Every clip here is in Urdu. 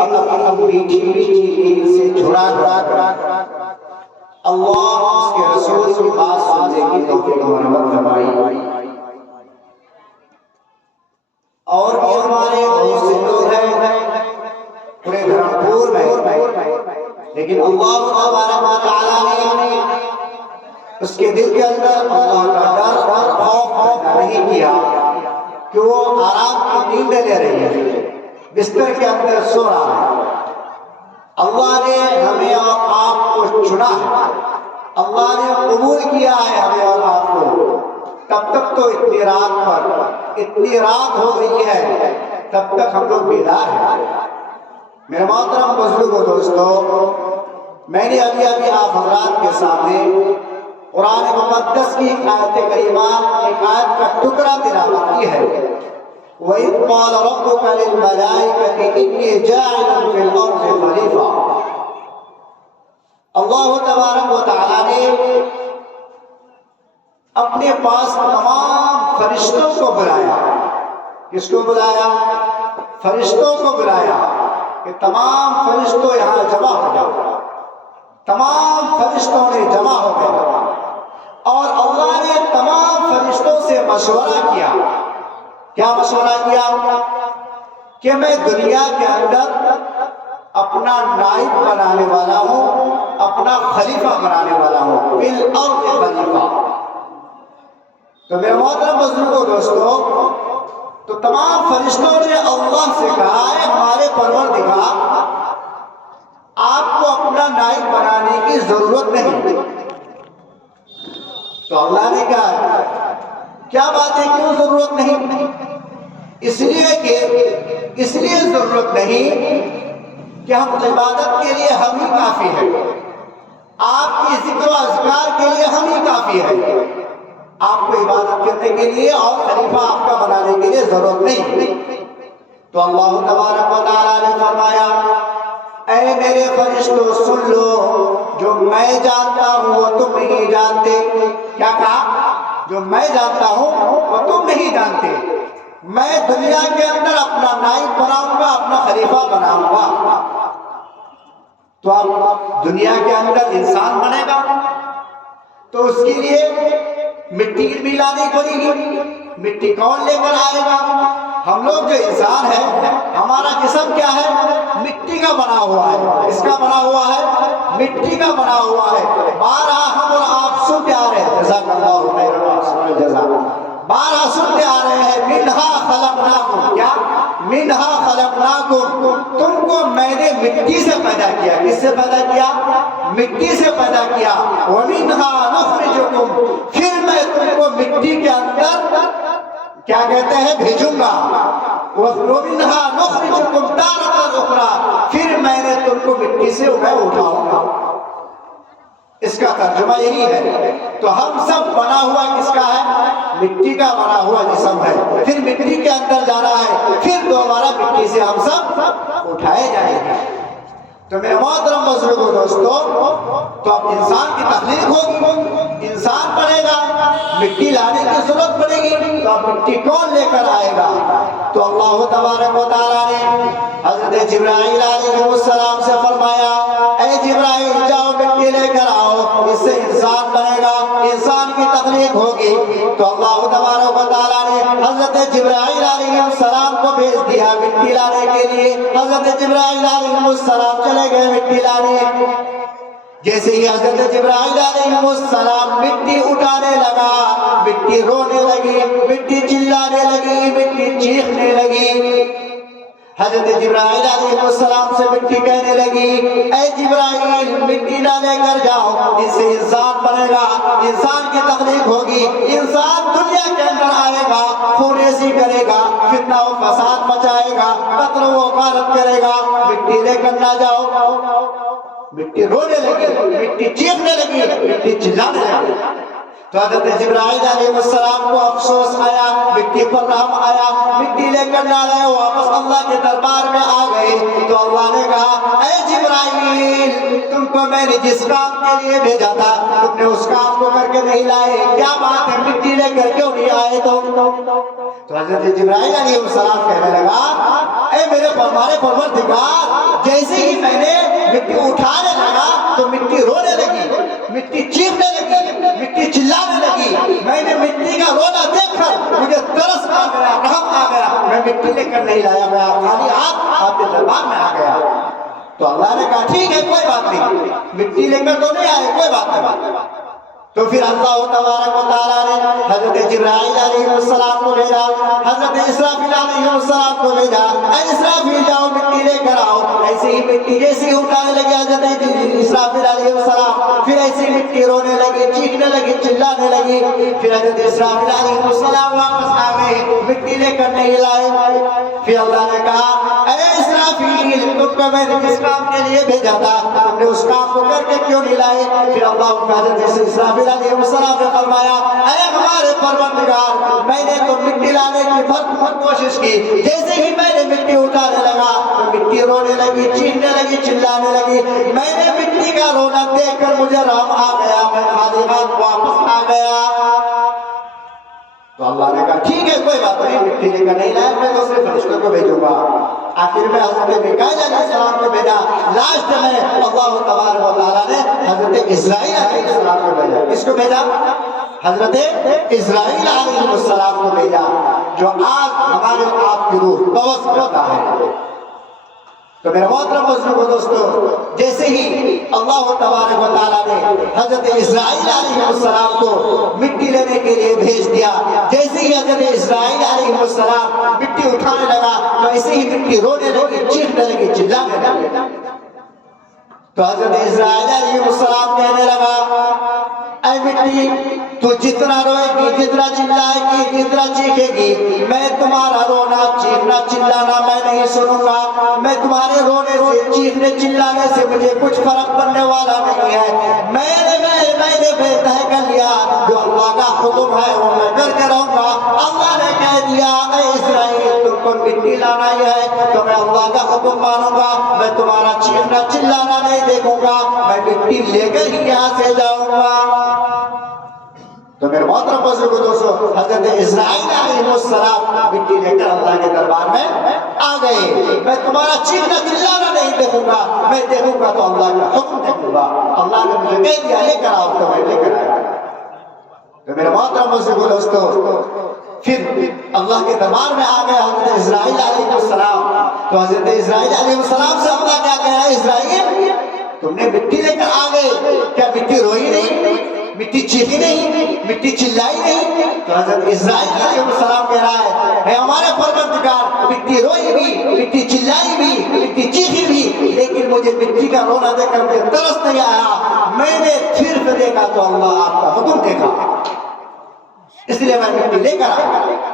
اپنی میٹھی میٹھی نیند سے جھڑا اللہ اس کے رسول کی بات سننے کی توفیق مرحمت فرمائی۔ اور بھی ہمارے بہت سے لوگ ہیں پورے دھرمپور میں، لیکن اللہ تبارک و تعالیٰ نے اس کے دل کے اندر اللہ کا ڈر اور خوف نہیں کیا کہ وہ آرام کی نیند لے رہی ہے، بستر کے اندر سو رہا ہے۔ اللہ نے ہمیں اور آپ کو چنا ہے، اللہ نے قبول کیا ہے ہمیں اور آپ کو۔ تب تک تو اتنی رات ہو گئی ہے، تب تک ہم لوگ بیدار ہیں۔ میرے محترم بزرگوں دوستو، میں نے ابھی آپ حضرات کے سامنے قرآن مقدس کی آیت کریمہ ایک آیت کا ٹکڑا تلاوت کی ہے۔ وَإِذْ قَالَ رَبُّكَ لِلْمَلَائِكَةِ إِنِّي جَاعِلٌ فِي الْأَرْضِ خَلِيفَةً۔ اللہ تبارک و تعالیٰ نے اپنے پاس تمام فرشتوں کو بلایا۔ کس کو بلایا؟ فرشتوں کو بلایا کہ تمام فرشتوں یہاں جمع ہو جاؤ۔ تمام فرشتوں نے جمع ہو گئے اور اللہ نے تمام فرشتوں سے مشورہ کیا۔ کیا مشورہ کیا؟ کہ میں دنیا کے اندر اپنا نائب بنانے والا ہوں، اپنا خلیفہ بنانے والا ہوں، فی الارض خلیفہ۔ تو میرے محترم بزرگوں دوستو، تو تمام فرشتوں نے اللہ سے کہا ہے ہمارے پروردگار آپ کو اپنا نائب بنانے کی ضرورت نہیں۔ تو اللہ نے کہا کیا بات ہے، کیوں ضرورت نہیں؟ اس لیے ضرورت نہیں کہ ہم عبادت کے لیے ہم ہی کافی ہیں، آپ کی ذکر و اذکار کے لیے ہم ہی کافی ہیں، آپ کو عبادت کرنے کے لیے اور خلیفہ آپ کا بنانے کے لیے ضرورت نہیں۔ تو اللہ تبارک و تعالیٰ نے فرمایا اے میرے فرشتوں سن لو، جو میں جانتا ہوں وہ تم نہیں جانتے۔ کیا کہا؟ جو میں جانتا ہوں وہ تم نہیں جانتے۔ میں دنیا کے اندر اپنا نائب بناؤں گا، اپنا خلیفہ بناؤں گا۔ تو اب دنیا کے اندر انسان بنے گا تو اس کے لیے مٹی بھی لانی پڑے گی۔ مٹی کون لے کر آئے گا؟ ہم لوگ جو انسان ہیں، ہمارا جسم کیا ہے؟ مٹی کا بنا ہوا ہے۔ اس کا بنا ہوا ہے؟ مٹی کا بنا ہوا ہے۔ بارہ ہم اور آپ سنتے آ رہے ہیں، جزاک اللہ خیر الجزا، بارہ سنتے آ رہے ہیں، منہا خلقناکم۔ کیا؟ منہا خلقناکم، تم کو میں نے مٹی سے پیدا کیا۔ کس سے پیدا کیا؟ مٹی سے پیدا کیا۔ ومنہا نخرجکم، پھر میں تم کو مٹی کے اندر کیا کہتے ہیں بھیجوں گا۔ ومنہا نخرجکم تارۃ اخری، پھر میں نے تم کو مٹی سے اٹھاؤں گا۔ اس کا ترجمہ یہی ہے۔ تو ہم سب بنا ہوا کس کا ہے؟ مٹی کا بنا ہوا جسم ہے، پھر مٹی کے اندر جانا ہے، پھر دوبارہ مٹی سے ہم سب اٹھائے جائیں گے۔ تو میرے محترم بزرگوں دوستو، تو اب انسان کی تخلیق ہوگی، انسان بنے گا، مٹی لانے کی ضرورت پڑے گی، تو اب مٹی کون لے کر آئے گا؟ تو اللہ تبارک و تعالیٰ نے حضرت جبرائیل علیہ السلام سے فرمایا اے جبرائیل جاؤ مٹی لے کر آؤ، اس سے انسان بنے گا، انسان کی تخلیق ہوگی۔ تو اللہ تبارک و تعالیٰ نے حضرت جبرائیل علیہ السلام کو بھیج دیا مٹی لانے کے لیے۔ حضرت جبرائیل علیہ السلام چلے گئے مٹی لانے۔ جیسے ہی حضرت جبرائیل علیہ السلام مٹی اٹھانے لگا، مٹی رونے لگی، مٹی چلانے لگی، مٹی چیخنے لگی۔ حضرت جبرائیل علیہ السلام سے مٹی کہنے لگی اے جبرائیل مٹی نہ لے کر جاؤ، اس سے انسان بنے گا، انسان کی تخلیق ہوگی، انسان دنیا کے اندر آئے گا، خونریزی کرے گا، فتنہ و فساد مچائے گا، قتل و غارت کرے گا، مٹی لے کر نہ جاؤ۔ مٹی رونے لگی، مٹی چیخنے لگی، مٹی چلانے لگی۔ تو حضرت جبرائیل علیہ السلام کو افسوس آیا، مٹی پر رحم آیا، مٹی لے کر نہ رہے، واپس اللہ کے دربار میں آ گئے۔ تو اللہ نے کہا اے جبرائیل تم کو میں نے جس کام کے لیے بھیجا تھا تم نے اس کام کو کر کے نہیں لائے، کیا بات ہے مٹی لے کر کیوں نہیں آئے؟ تو حضرت جبرائیل علیہ السلام کہنے لگا اے میرے ہمارے پروردگار جیسے ہی میں نے مٹی اٹھانے لگا تو مٹی رونے لگی، مٹی چیخنے لگی، مٹی چلانے لگی۔ میں نے مٹی کا رونا دیکھ کر مجھے ترس آ گیا، رحم آ گیا، میں مٹی لے کر نہیں لایا، میں خالی ہاتھ آپ کے دربار میں آ گیا۔ تو اللہ نے کہا ٹھیک ہے کوئی بات نہیں، مٹی لے کر تو نہیں آئے، کوئی بات نہیں۔ تو پھر اللہ تبارک و تعالیٰ نے حضرت جبرائیل علیہ السلام کو بھیجا، حضرت اسرافیل علیہ السلام کو بھیجا، اے اسرافیل جاؤ مٹی لے کر آؤ۔ ایسے ہی مٹی جیسی اٹھانے لگے حضرت اسرافیل علیہ السلام، پھر ایسی مٹی رونے لگی، چیخنے لگی، چلانے لگی۔ پھر حضرت اسرافیل علیہ السلام واپس آ گئے، مٹی لے کر نہیں لائے۔ پھر اللہ نے کہا اے اسرافیل تم کو میں نے کس کام کے لیے بھیجا تھا، تم نے اس کام کو کر کے کیوں نہیں لائے؟ پھر اللہ کو حضرت اسرافیل علیہ السلام نے فرمایا اے ہمارے پروردگار میں نے تو مٹی لانے کی بہت کوشش کی، جیسے ہی میں نے مٹی اٹھانے لگا تو مٹی رونے لگی، چیخنے لگی، چلانے لگی۔ میں نے مٹی کا رونا دیکھ کر مجھے رحم آ گیا، میں خالی ہاتھ واپس آ گیا۔ تو اللہ نے کہا ٹھیک ہے کوئی بات نہیں، مٹی لے کر نہیں لائے، میں دوسرے فرشتوں کو بھیجوں گا۔ آخر میں حضرت میکائیل علیہ السلام کو بھیجا، لاسٹ میں اللہ تبارک و تعالیٰ نے حضرت اسرائیل علیہ السلام کو بھیجا۔ کس کو بھیجا؟ حضرت اسرائیل علیہ السلام کو بھیجا، جو آج ہمارے آپ کی روح قبض کرتا ہے۔ تو میرے محترم بزرگوں دوستو، جیسے ہی اللہ تبارک و تعالیٰ نے حضرت اسرائیل علیہ السلام کو مٹی لینے کے لیے بھیج دیا، جیسے ہی حضرت اسرائیل علیہ السلام مٹی اٹھانے لگا تو ایسے ہی مٹی رونے لگی، چیخنے لگی، چلانے لگی۔ تو حضرت اسرائیل علیہ السلام کہنے لگا اے مٹی تو جتنا روئے گی، جتنا چلائے گی، جتنا چیخے گی، میں تمہارا رونا، چیخنا، چلانا میں نہیں سنوں گا۔ میں تمہارے رونے سے، چیخنے، چلانے سے مجھے کچھ فرق پڑنے والا نہیں ہے۔ میں نے طے کر لیا جو اللہ کا حکم ہے وہ میں کر کے رہوں گا۔ اللہ نے کہہ دیا اے اسرائیل تم کو مٹی لانا ہی ہے تو میں اللہ کا حکم مانوں گا، میں تمہارا چیخنا چلانا نہیں دیکھوں گا، میں مٹی لے کر ہی یہاں سے جاؤں گا۔ تو میرے محترم بزرگوں دوستو، حضرت اسرائیل علیہ السلام مٹی لے کر اللہ کے دربار میں آ گئے۔ میں تمہارا چیخنا چلانا نہیں دیکھوں گا، میں دیکھوں گا تو اللہ کا حکم دیکھوں گا۔ اللہ نے مجھے کہہ دیا لے کر آؤ تو میں لے کر آیا۔ تو میرے محترم بزرگوں دوستو، پھر اللہ کے دربار میں آ گئے حضرت اسرائیل علیہ السلام۔ تو حضرت اسرائیل علیہ السلام سے اللہ کیا کہہ رہا ہے، اسرائیل تم نے مٹی لے کر آ گئے، کیا مٹی روئی نہیں، مٹی چیخی نہیں، مٹی چلائی نہیں؟ تو حضرت اسرائیل علیہ السلام کہہ رہا ہے اے ہمارے پروردگار مٹی روئی بھی، مٹی چلائی بھی، مٹی چیخی بھی، لیکن مجھے مٹی کا رونا دیکھ کر مجھے ترس نہیں آیا۔ میں نے پھر دیکھا تو اللہ آپ کا حکم دیکھا، اس لیے میں مٹی لے کر آیا۔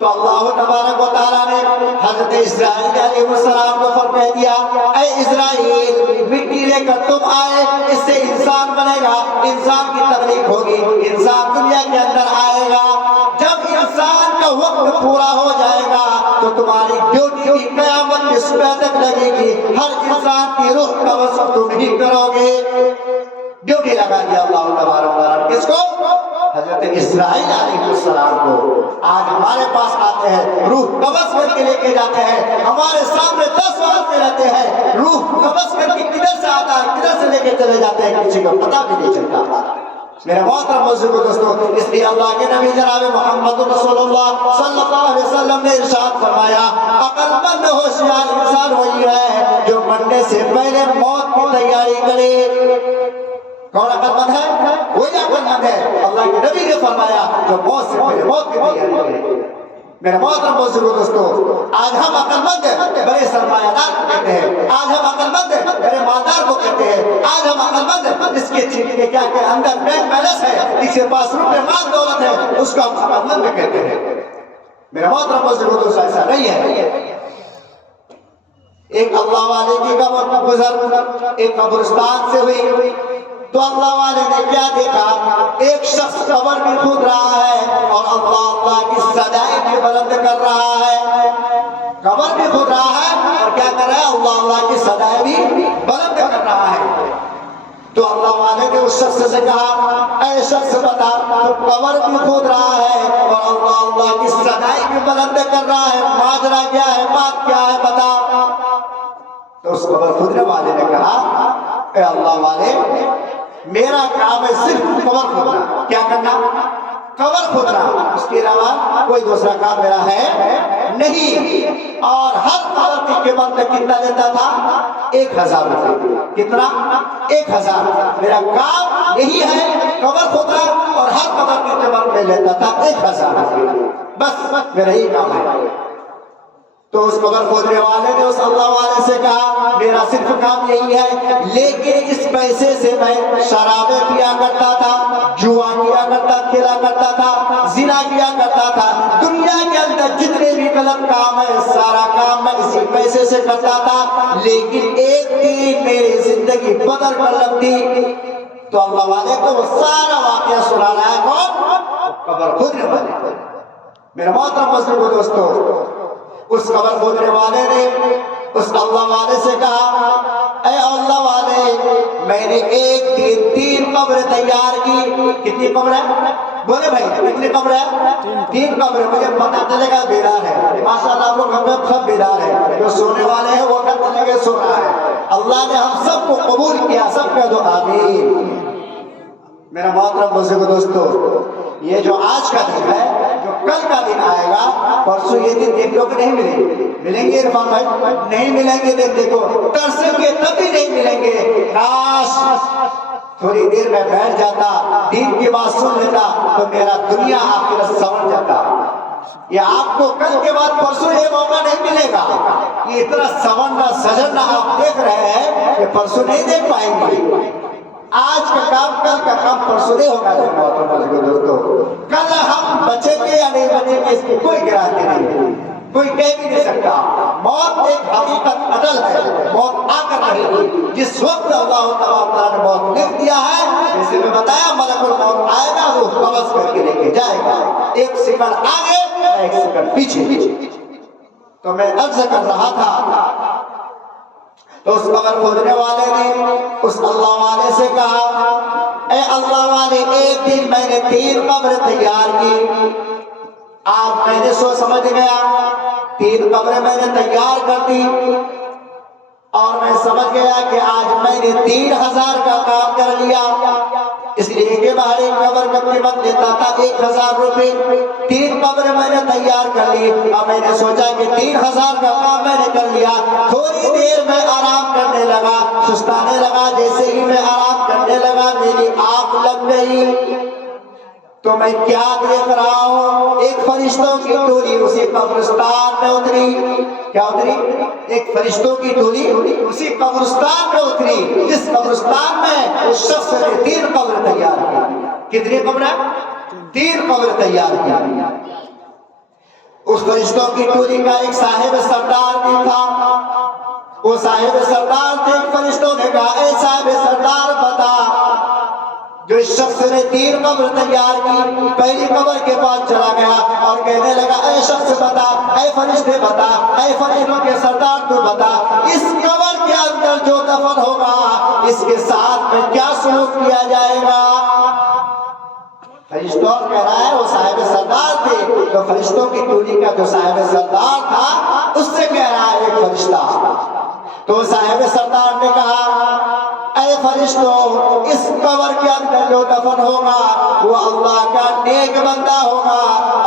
تو اللہ تبارک و تعالیٰ نے حضرت اسرائیل علیہ السلام کو فرما دیا اے اسرائیل مٹی لے کر تم آئے، اس سے انسان بنے گا، انسان کی تخلیق ہوگی، انسان دنیا کے اندر آئے گا۔ جب انسان کا وقت پورا ہو جائے گا تو تمہاری ڈیوٹی بھی قیامت کی صبح تک لگے گی، ہر انسان کی روح کا وصف تم ہی کرو گے۔ ڈیوٹی لگا دیا اللہ تبارک و تعالیٰ نے، کس کو؟ حضرت اسرائیل علیہ السلام کو۔ آج ہمارے پاس آتے ہیں، روح قبض کر کے لے کے جاتے ہیں، ہمارے سامنے 10 وقت میں رہتے ہیں، روح قبض کر کے کدھر سے آتا ہے، کدھر سے لے کے چلے جاتے ہیں، کسی کو پتہ بھی نہیں چلتا۔ میرے محترم بزرگوں دوستو، اس لیے اللہ کے نبی جناب محمد رسول اللہ صلی اللہ علیہ وسلم نے ارشاد فرمایا عقل مند ہوشیار انسان وہی ہے جو مرنے سے پہلے موت کی تیاری کرے۔ کون عقل مند ہے؟ وہی عقل مند ہے، اللہ کے نبی نے فرمایا جو موت سے پہلے موت کی تیاری کرے۔ میرے محترم بزرگوں دوستو، آج ہم عقل مند ہیں، بڑے سرمایہ دار کو کہتے ہیں، آج ہم عقل مند ہیں، بڑے مالدار کو کہتے ہیں، آج ہم عقل مند ہیں، جس کے چیز کے کیا کہ اندر بینک بیلنس ہے، جس کے پاس روپے مال دولت ہے، اس کو ہم عقل مند کہتے ہیں۔ میرے محترم بزرگوں دوستو، ایسا نہیں ہے۔ ایک اللہ والے کی قبر گزر ایک قبرستان سے ہوئی تو اللہ والے نے کیا دیکھا، ایک شخص قبر بھی کھود رہا ہے اور اللہ کی صدائیں بھی بلند کر رہا ہے۔ قبر بھی کھود رہا ہے اور کیا کر رہا ہے، اللہ کی صدائیں بھی بلند کر رہا ہے۔ تو اللہ والے نے اس شخص سے کہا اے شخص بتا تو قبر بھی کھود رہا ہے اور اللہ اللہ کی صدائی بھی بلند کر رہا ہے، ماجرا کیا ہے، بات کیا ہے بتا۔ تو اس قبر کھودنے والے نے کہا اے اللہ والے میرا کام ہے صرف قبر کھودنا۔ کیا کرنا؟ قبر کھودنا، اس کے علاوہ کوئی دوسرا کام میرا ہے نہیں۔ اور ہر قبر کی قیمت میں کتنا لیتا تھا؟ 1000 روپے۔ کتنا؟ 1000۔ میرا کام یہی ہے قبر کھودنا اور ہر قبر کی قیمت میں لیتا تھا 1000 روپے، بس میرا یہی کام ہے۔ تو اس قبر کھودنے والے نے اس اللہ والے سے کہا میرا صرف کام یہی ہے، لیکن اس پیسے سے میں شرابیں پیا کرتا تھا، جوا کیا کرتا، کھیلا کرتا تھا، زنا کیا کرتا تھا، دنیا کے اندر جتنے بھی غلط کام ہے سارا کام میں اسی پیسے سے کرتا تھا، لیکن ایک دن میری زندگی بدل کر لگتی۔ تو اللہ والے کو وہ سارا واقعہ سنا رہا ہے کون؟ قبر کھودنے والے۔ میرا محترم مسلم دوستو، اس قبر کھودنے والے نے اس اللہ والے سے کہا اے اللہ والے میں نے ایک دن 3 قبر تیار کی۔ کتنی قبر ہے؟ بولے بھائی کتنی قبر ہے؟ 3 قبر۔ مجھے پتہ چلے گا بیدار ہے، ماشاءاللہ آپ لوگ ہم لوگ سب بیدار ہیں، جو سونے والے ہیں وہ کرتے لگے سو رہا ہے۔ اللہ نے ہم سب کو قبول کیا، سب کہہ دو آمین۔ میرا محترم بزرگ دوستو، یہ جو آج کا دن ہے، جو کل کا دن آئے گا، پرسوں یہ دن دیکھو کہ نہیں ملیں گے؟ ملیں گے عرفان بھائی؟ نہیں ملیں گے۔ دیکھو ترسیں گے تبھی نہیں ملیں گے۔ کاش تھوڑی دیر میں بیٹھ جاتا، دین کی بات سن لیتا تو میرا دنیا آخرت سنور جاتا۔ یہ آپ کو کل کے بعد پرسوں یہ موقع نہیں ملے گا۔ یہ اتنا سنورنا سجنا آپ دیکھ رہے ہیں کہ پرسوں نہیں دیکھ پائیں گے۔ آج کا کام کل کا کام پرسوں نہیں ہوگا۔ دوستو کل ہم بچیں گے یا نہیں بچیں گے اس کی کوئی گارنٹی نہیں، کوئی کہہ بھی نہیں سکتا۔ موت ایک حقیقت عدل ہے، موت آ کر رہے گی۔ جس وقت اللہ تعالیٰ نے موت لکھ دیا ہے، جیسے میں بتایا ملک الموت آئے گا، وہ قبض کر کے لے کے جائے گا، 1 سیکنڈ آگے 1 سیکنڈ پیچھے۔ تو میں عرض کر رہا تھا، تو اس قبر کھودنے والے نے اس اللہ والے سے کہا اے اللہ والے ایک دن میں نے 3 قبر تیار کی۔ آج میں نے سوچ سمجھ گیا 3 قبریں میں نے تیار کر دی اور میں سمجھ گیا کہ آج میں نے 3000 کا کام کر لیا، اس لیے کہ باہر ایک قبر کا قیمت لیتا تھا 1000 روپے۔ 3 قبریں میں نے تیار کر لی۔ اب میں نے سوچا کہ 3000 کا کام میں نے کر لیا، تھوڑی دیر میں آرام کرنے لگا، سستانے لگا۔ جیسے ہی میں آرام کرنے لگا میری آنکھ لگ گئی، تو میں کیا دیکھ رہا ہوں؟ ایک فرشتوں کی ٹولی اسی قبرستان میں اتری۔ کیا اتری؟ ایک فرشتوں کی ٹولی اسی قبرستان میں اتری جس قبرستان میں اس شخص نے 3 قبر تیار کی۔ کتنی قبر ہے؟ 3 قبر تیار کی۔ اس فرشتوں کی ٹولی کا ایک صاحب سردار بھی تھا۔ وہ صاحب سردار تھے۔ فرشتوں نے کہا اے صاحب سردار بتا، جو اس شخص نے 3 قبر تیار کی، پہلی قبر کے پاس چلا گیا اور کہنے لگا اے شخص بتا، اے فرشتے بتا، اے فرشتوں کے سردار تو بتا، اس قبر کے اندر جو دفن ہوگا اس کے ساتھ میں کیا سلوک کیا جائے گا؟ فرشتوں کہہ رہا ہے وہ صاحب سردار تھے، تو فرشتوں کی ٹولی کا جو صاحب سردار تھا اس سے کہہ رہا ہے ایک فرشتہ۔ تو صاحب سردار نے کہا اے فرشتوں اس قبر کے اندر جو دفن ہوگا وہ اللہ کا نیک بندہ ہوگا،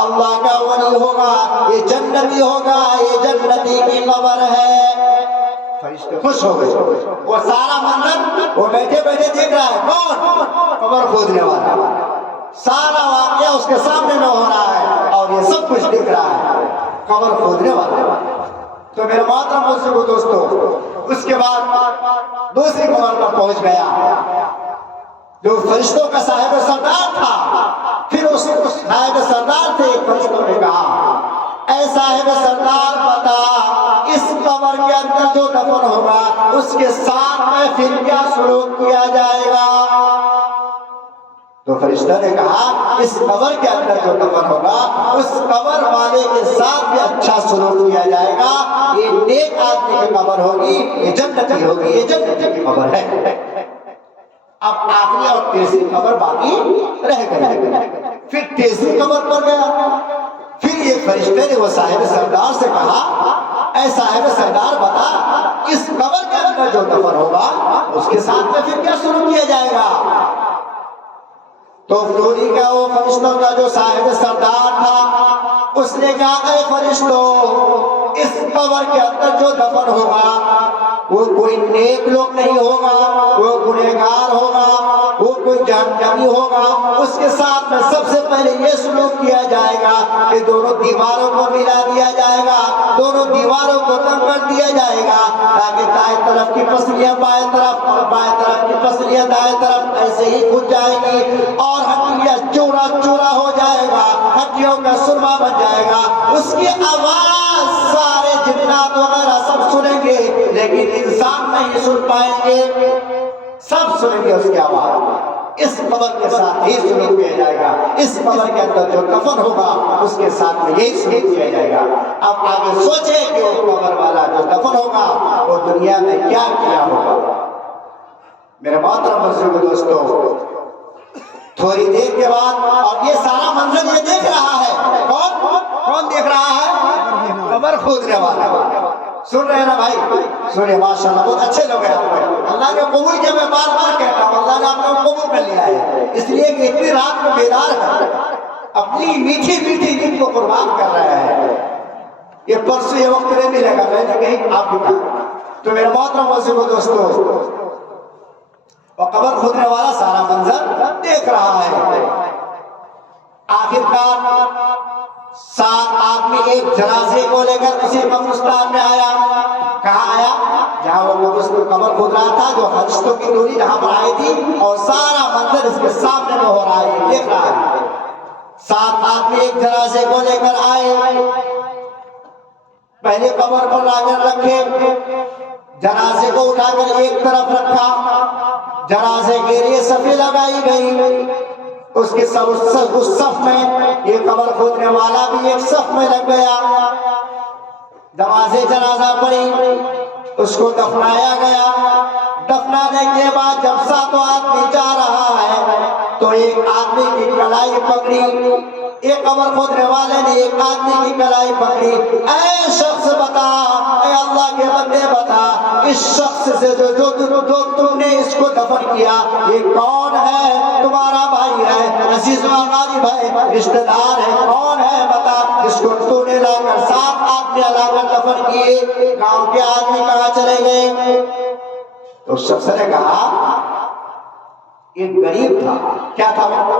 اللہ کا ولی ہوگا، یہ جنتی ہوگا، یہ جنتی کی قبر ہے۔ فرشتے خوش ہو گئے۔ وہ سارا منظر وہ بیٹھے بیٹھے دیکھ رہا ہے، کون؟ قبر کھودنے والا۔ سارا واقعہ اس کے سامنے میں ہو رہا ہے اور یہ سب کچھ دیکھ رہا ہے قبر کھودنے والا۔ تو میرے محترم بزرگو دوستو، اس کے بعد دوسری قبر پر پہنچ گیا جو فرشتوں کا صاحب سردار تھا۔ پھر اس صاحب سردار تھے، فرشتوں نے کہا اے صاحب سردار بتا، اس قبر کے اندر جو دفن ہوگا اس کے ساتھ میں پھر کیا سلوک کیا جائے گا؟ تو فرشتہ نے کہا اس قبر کے اندر جو دفن ہوگا اس قبر والے کے ساتھ بھی اچھا سلوک کیا جائے گا، یہ نیک آدمی کی قبر ہوگی، یہ جنتی ہوگی، یہ جنتی کی قبر ہے۔ اب آخری اور تیسری قبر باقی رہ گئی. پھر تیسری قبر پر گیا. پھر یہ فرشتے نے وہ صاحب سردار سے کہا اے صاحب سردار بتا اس قبر کے اندر جو دفن ہوگا اس کے ساتھ میں پھر کیا شروع کیا جائے گا؟ تو فلوری کا وہ فرشتوں کا جو صاحب سردار تھا اس نے کہا اے فرشتوں اس قبر کے اندر جو دفن ہوگا وہ کوئی نیک لوگ نہیں ہوگا, وہ گنہگار ہوگا, وہ کوئی جہنمی ہوگا. اس کے ساتھ میں سب سے پہلے یہ سلوک کیا جائے گا کہ دونوں دیواروں کو ملا دیا جائے گا, دونوں دیواروں کو تنگ کر دیا جائے گا تاکہ دائیں طرف کی پسلیاں بائیں طرف اور بائیں طرف کی پسلیاں دائیں طرف ایسے ہی کھل جائے گی اور ہڈیاں چورا چورا ہو جائے گا, ہڈیوں کا سرما بن جائے گا. اس کی آواز سارے جنات وغیرہ سب سنیں گے لیکن انسان نہیں سن پائیں گے, سب سنیں گے اس کی آواز. اس قبر کے ساتھ ہی سلوک کیا جائے گا, اس قبر کے اندر جو دفن ہوگا اس کے ساتھ میں یہی سلوک کیا جائے گا. اب آگے سوچیں کہ وہ قبر والا جو دفن ہوگا وہ دنیا میں کیا کیا ہوگا. میرے محترم بزرگ دوستو, تھوڑی دیر کے بعد اور یہ سارا منظر یہ دیکھ رہا ہے کون دیکھ رہا ہے؟ قبر کھودنے والا. سن رہے ہیں نا بھائی؟ سنیں ماشاءاللہ بہت اچھے لوگ ہیں آپ کو. اللہ نے قبول کیا, میں بار بار کہتا ہوں اللہ نے آپ کو قبول کر لیا ہے اس لیے کہ اتنی رات میں بیدار ہے, اپنی میٹھی میٹھی دن کو قربان کر رہا ہے. یہ پرسوں یہ وقت نہیں ملے گا, میں نے کہیں آپ بھی کہا. تو میرا محترم بزرگ دوستو, اور قبر کھودنے والا سارا منظر دیکھ رہا ہے. آخرکار 7 آدمی ایک جنازے کو لے کر اسی قبرستان میں آیا. کہاں آیا؟ جہاں وہ قبر کھود رہا تھا, جو فرشتوں کی ٹولی جہاں پر آئی تھی, اور سارا منظر اس کے سامنے میں ہو رہا ہے, دیکھ رہا ہے. 7 آدمی ایک جنازے کو لے کر آئے, پہلے قبر پر لا کر رکھے, جنازے کو اٹھا کر ایک طرف رکھا, جنازے کے لیے صفیں لگائی گئی. اس کے اس صف میں یہ قبر کھودنے والا بھی ایک صف میں لگ گیا. نماز جنازہ پڑھی, اس کو دفنایا گیا. دفنانے کے بعد جب 7 آدمی جا رہا ہے تو ایک آدمی کی کلائی پکڑی, ایک قبر کھودنے والے نے ایک آدمی کی کلائی پکڑی. اے شخص بتا, اے اللہ کے بندے بتا, اس شخص سے جو تم نے اس کو دفن کیا یہ کون ہے؟ تمہارا بھائی ہے, عزیز و اقارب ہے, رشتہ دار ہے, کون ہے بتا جس کو تو نے لا کر 7 آدمی لا کر دفن کیے؟ گاؤں کے آدمی کہاں چلے گئے؟ تو اس شخص نے کہا ایک غریب تھا. کیا تھا وہ؟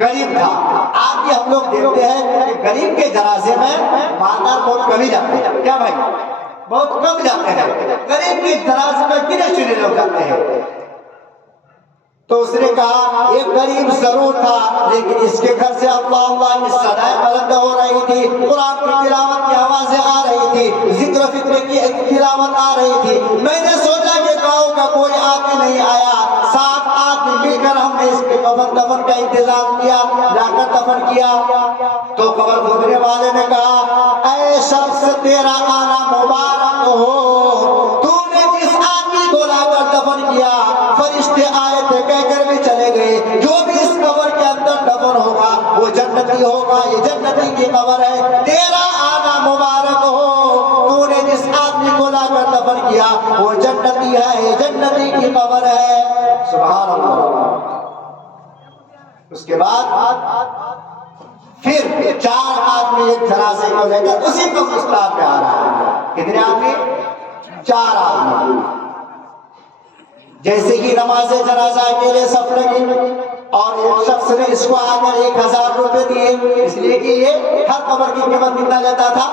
غریب تھا. آج بھی ہم لوگ دیکھتے ہیں کہ غریب کے جنازے میں مالدار بہت کم ہی جاتے ہیں. کیا بھائی؟ بہت کم جاتے ہیں. غریب کے جنازے میں گنے چنے لوگ جاتے ہیں. تو اس نے کہا ایک غریب ضرور تھا لیکن اس کے گھر سے اللہ اللہ کی صدائیں بلند ہو رہی تھی, قرآن کی تلاوت کی آوازیں آ رہی تھی, ذکر فکر کی تلاوت آ رہی تھی. میں نے سوچا کہ گاؤں کا کوئی آدمی نہیں آیا, 7 آدمی مل کر ہم نے اس کے قبر دفن کا انتظام کیا, لا کر دفن کیا. تو قبر کھودنے والے نے کہا اے شخص تیرا آنا مبارک ہو, تو نے جس آدمی کو لا کر دفن کیا فرشتے آئے تھے کہہ کر بھی چلے گئے, جو بھی اس قبر کے اندر دفن ہوگا وہ جنتی ہوگا, یہ جنتی کی قبر ہے, تیرا آنا مبارک ہو. تو نے جس آدمی کو لا کر دفن کیا وہ جنتی ہے, یہ جنتی کی قبر ہے. سبحان اللہ. اس کے بعد پھر 4 آدمی ایک جنازے کو لے کر اسی قبرستان میں آ رہا ہے. کتنے آدمی؟ 4 آدمی. جیسے ہی نماز جنازہ کے لیے صف لگی اور ایک شخص نے اس کو آ کر 1000 روپے دیے, اس لیے کہ یہ ہر قبر کی قیمت کتنا لیتا تھا؟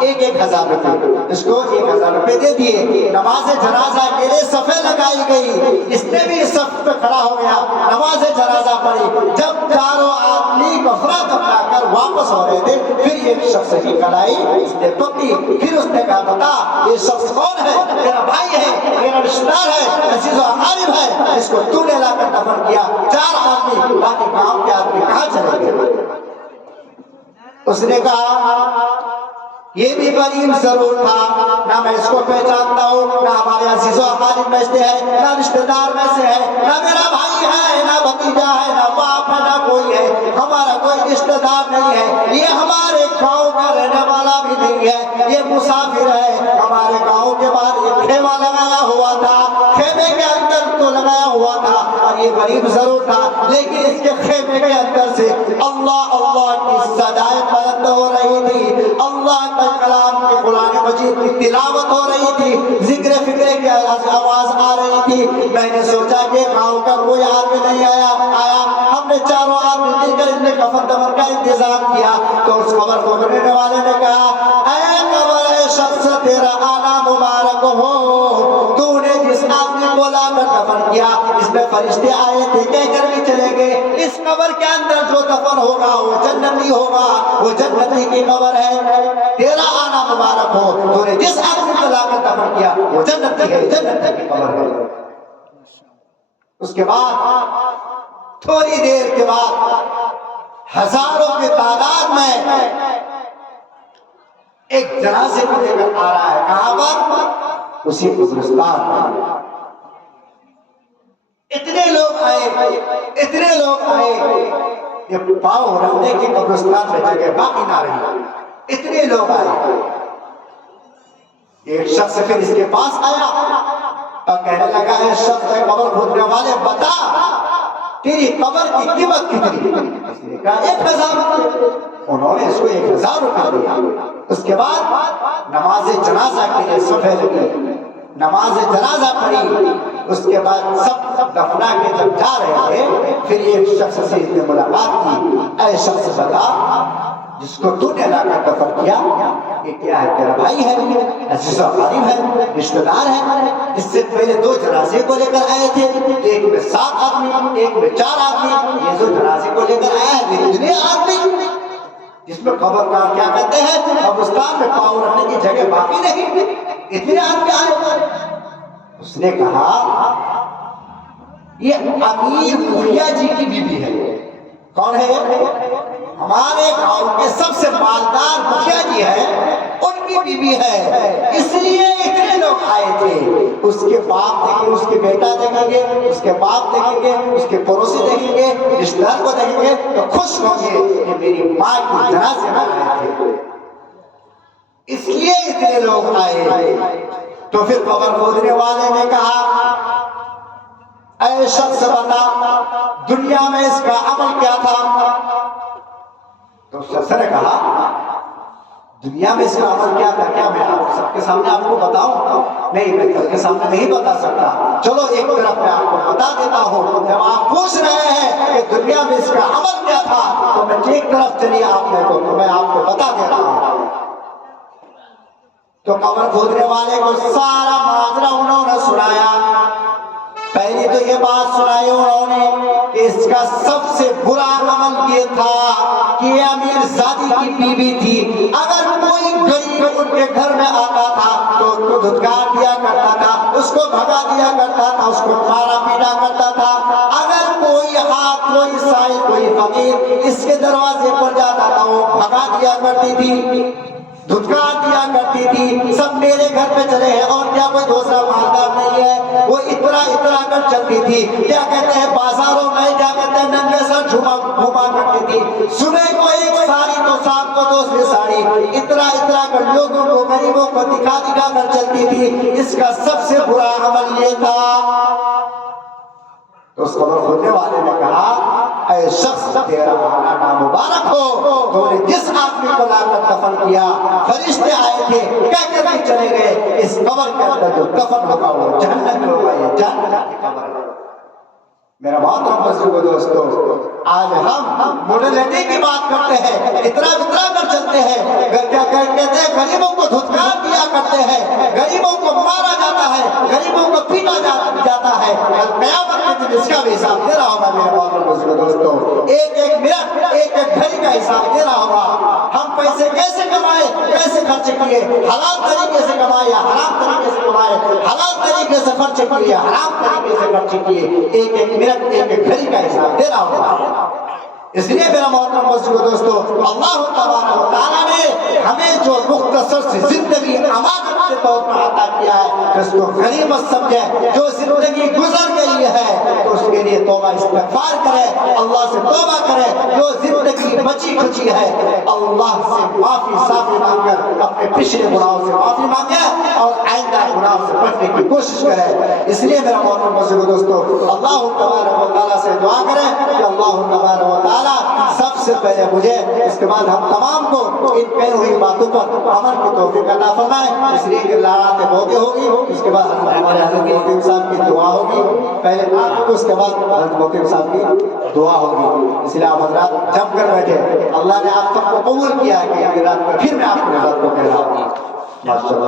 1000 روپے. اس کو 1000 روپے دے دیے. نماز جنازہ کے لیے صفیں لگائی گئی, اس نے بھی صف پہ کھڑا ہو گیا, نماز جنازہ پڑھی. جب 4 آدمی کفرا دفنا کر واپس ہو رہے تھے پھر ایک شخص کی کلائی اس نے پکڑی. پھر اس نے کہا بتا یہ شخص کون ہے؟ میرا بھائی ہے, میرا رشتہ دار ہے, عزیز و اقارب ہے, اس کو تو نے لا کر دفن کیا. 4 آدمی باقی گاؤں کے آدمی کہاں چلے گئے؟ اس نے کہا یہ بھی غریب ضرور تھا، نہ میں اس کو پہچانتا ہوں، نہ ہمارے عزیز و اقارب میں سے ہے، نہ رشتہ دار میں سے ہے، نہ میرا بھائی ہے، نہ بھتیجا ہے، نہ باپ ہے، نہ کوئی ہے، ہمارا کوئی رشتہ دار نہیں ہے، یہ ہمارے گاؤں کا رہنے والا بھی نہیں ہے، یہ مسافر ہے۔ ہمارے گاؤں کے باہر یہ خیمہ لگایا ہوا تھا، خیمے کے اندر تو لگایا ہوا تھا، اور یہ غریب ضرور تھا لیکن اس کے خیمے کے اندر سے اللہ اللہ کی صدائیں بلند ہو رہی تھی، اللہ کا کلام کے قرآن مجید کی تلاوت ہو رہی تھی، ذکر فکر کی آواز آ رہی تھی۔ میں نے سوچا کہ گاؤں کا کوئی آدمی نہیں آیا، ہم نے چاروں آدمی مل کر اس نے کفن دفن کا انتظام کیا۔ تو اس قبر کو بنانے والے نے کہا، اے قبر اے شخص تیرا آنا مبارک ہو، تو نے جس آدمی کو لا کر دفن کیا اس میں فرشتے آئے تھے کہہ کر بھی چلے گئے، اس قبر کے اندر جو دفن ہوگا وہ جنتی ہوگا، وہ جنتی کی قبر ہے، تیرا آنا مبارک ہو، تو نے جس آدمی کو لا کر دفن کیا وہ جنتی ہے، جنتی کی قبر ہے۔ اس کے بعد تھوڑی دیر کے بعد ہزاروں کی تعداد میں ایک جنازے کو لے کر آ رہا ہے، کہاں پر؟ اسی قبرستان میں۔ اتنے لوگ آئے، یہ پاؤں رکھنے کی قبرستان میں جگہ باقی نہ رہی، اتنے لوگ آئے۔ ایک شخص پھر اس کے پاس آیا اور کہنے لگا، اے شخص قبر کھودنے والے بتا تیری قبر کی قیمت کتنی؟ اس نے کہا 1000 روپے۔ انہوں نے اس کو 1000 روپے دیا۔ اس کے بعد نماز جنازہ کے لیے صفحے لگی، نماز جنازہ پڑھی، اس کے بعد سب دفنا کے جب جا رہے تھے پھر ایک شخص سے اس نے ملاقات کی، اے شخص بتا جس کو تو نے لا کر دفن کیا یہ کیا ہے؟ تیرا بھائی ہے، عزیز و اقارب ہے، رشتہ دار ہے؟ اس سے پہلے 2 جنازے کو لے کر آئے تھے، ایک میں 7 آدمی، ایک میں 4 آدمی، یہ جو جنازے کو لے کر آیا ہے اتنے آدمی جس میں قبر کا کیا کہتے ہیں قبرستان میں پاؤں رکھنے کی جگہ باقی نہیں، اتنے آدمی آئے۔ اس نے کہا یہ امیر مخیا جی کی بیوی ہے۔ کون ہے؟ ہمارے گاؤں کے سب سے مالدار مخیا جی ہے، ان کی بیوی ہے، اس لیے اتنے لوگ آئے تھے۔ اس کے باپ دیکھیں گے، اس کے بیٹا دیکھیں گے، اس کے باپ دیکھیں گے، اس کے پڑوسی دیکھیں گے، رشتہ دار کو دیکھیں گے تو خوش ہوں گے کہ میری ماں کی جنازے میں آئے تھے، اس لیے اتنے لوگ آئے۔ تو پھر قبر کھودنے والے نے کہا، اے شخص بتا دنیا میں اس کا عمل کیا تھا؟ تو شخص نے کہا دنیا میں اس کا عمل کیا تھا؟ کیا میں آپ سب کے سامنے آپ کو بتاؤں؟ نہیں، میں سب کے سامنے نہیں بتا سکتا، چلو ایک طرف میں آپ کو بتا دیتا ہوں۔ جب آپ پوچھ رہے ہیں کہ دنیا میں اس کا عمل کیا تھا تو میں ایک طرف چلیے آپ نے تو میں آپ کو بتا دیتا ہوں۔ تو قبر کھودنے والے کو سارا ماجرا انہوں نے سنایا۔ پہلی تو یہ بات سنائی انہوں نے کہ اس کا سب سے برا عمل یہ تھا کہ یہ امیر زادی کی بیوی تھی، اگر کوئی غریب ان کے گھر میں آتا تھا تو اس کو دھتکار دیا کرتا تھا، اس کو بھگا دیا کرتا تھا، اس کو مارا پیٹا کرتا تھا۔ اگر کوئی ہاتھ، کوئی سائل، کوئی فقیر اس کے دروازے پر جاتا تھا وہ بھگا دیا کرتی تھی، دھتکار دیا کرتی تھی، سب میرے گھر پہ چلے ہیں اور کیا کوئی دوسرا مالدار نہیں ہے؟ وہ اترا کر چلتی تھی، کیا کہتے ہیں بازاروں میں کیا کہتے ہیں ننگے سر گھوما کرتی تھی، صبح کو ایک ساڑی تو شام کو دوسری ساڑی، اترا کر لوگوں کو غریبوں کو دکھا کر چلتی تھی۔ اس کا سب سے برا عمل یہ تھا۔ تو اس قبر کھودنے والے نے کہا، اے شخص تیرا آنا نامبارک ہو، تو نے جس آدمی کو لا کر دفن کیا فرشتے آئے تھے کہہ کر بھی چلے گئے، اس قبر کے اندر جو دفن ہوگا وہ جہنم میں ہوگا، یہ جہنم کی قبر ہے۔ میرا محترم بزرگوں دوستو، آج ہم موڈلٹی کی بات کرتے ہیں، اترا کر چلتے ہیں، کیا کہتے ہیں غریبوں کو دھتکار دیا کرتے ہیں، غریبوں کو مارا جاتا ہے، غریبوں کو پیٹا جاتا ہے، قیامت کے دن اس کا بھی حساب دینا ہوگا۔ میرے محترم بزرگوں دوستو، ایک منٹ، ایک گھڑی کا حساب دینا ہوگا۔ ہم پیسے کیسے کمائے، کیسے خرچ کیے، حلال طریقے سے کمائے یا حرام طریقے سے کمائے، حلال طریقے سے خرچ کیے، حرام طریقے سے خرچ کیے، ایک منٹ، ایک گھڑی کا حساب دینا ہوگا۔ اس لیے میرا محترم مسجد دوستو، اللہ تبارک و تعالیٰ نے ہمیں جو مختصر سی زندگی امانت کے طور پر عطا کیا ہے، اس کو غنیمت سمجھے۔ جو زندگی گزر گئی ہے تو اس کے لیے توبہ استغفار کرے، اللہ سے توبہ کرے۔ جو زندگی بچی کھچی ہے اللہ سے معافی صافی مانگ کر اپنے پچھلے گناہوں سے معافی مانگے اور آئندہ گناہوں سے بچنے کی کوشش کرے۔ اس لیے میرا محترم مسجد دوستو، اللہ تبارک و تعالیٰ سے دعا کریں کہ اللہ تبارک و تعالیٰ سب سے پہلے مجھے، اس کے بعد ہم تمام کو ان پہن ہوئی باتوں پر عمل کی توفیق عطا فرمائے۔ اس لیے کہ لڑاتے بہتے ہوگی، اس کے بعد ہمارے حضرت مفتی صاحب کی دعا ہوگی، پہلے آپ کو، اس کے بعد حضرت مفتی صاحب کی دعا ہوگی۔ اس لیے آپ حضرات جم کر بیٹھے، اللہ نے آپ سب کو قبول کیا ہے کہ رات میں پھر میں آپ کو حضرت کو کہہ رہا ہوں۔